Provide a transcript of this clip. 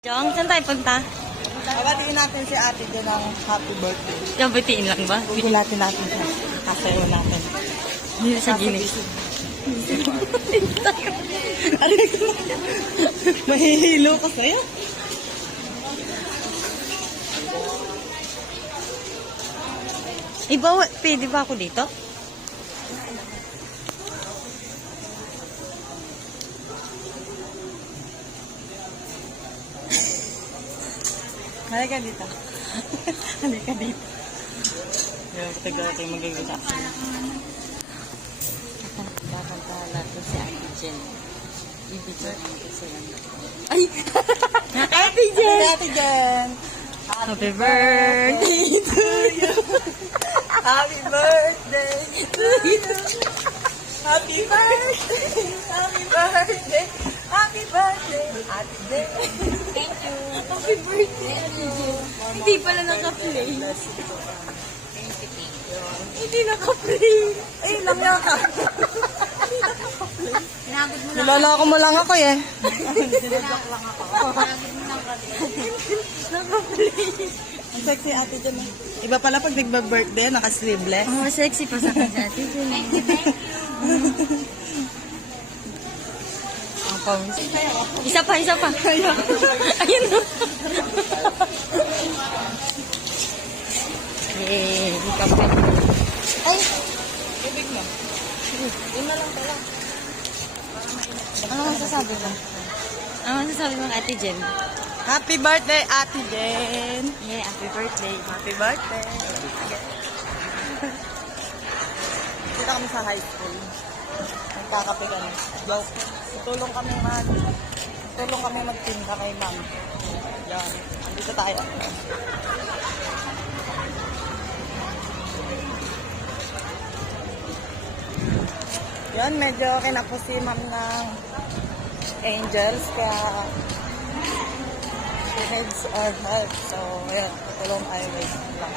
Jong, saan tayo punta? Babatiin natin si ate dyan ng happy birthday. Jong, bitiin lang ba? Gugulatin natin siya. Kasayo natin. Dito sa gilid. Aray ko. Mahihilo ka sa'yo. Iba, pwede ba ako dito? Halika dito. Halika dito. Yung taga kayo magagawa. Kakantahan natin si Ate Jen. Ibigay natin sila. Ay! Ate Jen! Ate Jen! Happy birthday to you! Happy birthday to you! Happy birthday! Happy birthday! Happy birthday! Ate Jen! Thank you! Happy birthday, Ate Jen! Hindi pala naka-play. Hindi naka-play. Ay, lamya ka! Sinagod mo Niloloko mo lang ako eh. Sinagod lang ako. Sinagod mo lang ako. Naka-play. Ang sexy ate Jen. Iba pala pag nagba-birthday, naka-sleeveless. Oh, sexy pa sa kanya, Ate Jen. Thank you. Ang pawis. Isa pa. Ayun na. Yay, kape. Ay! Ibig mo. Yun na lang pala. Ano masasabi mo? Ano masasabi mo, Ate Jen? Happy birthday, Ate Jen! Yeah, happy birthday. Happy birthday! Dito kami sa high school. Nagkakape kami. Joke. Tulong kami magtinda kay ma'am. Yan. Dito tayo. Yan, medyo kinapos si ma'am ng Angels, kaya she needs our help. So, yan, tutulong tayo guys lang.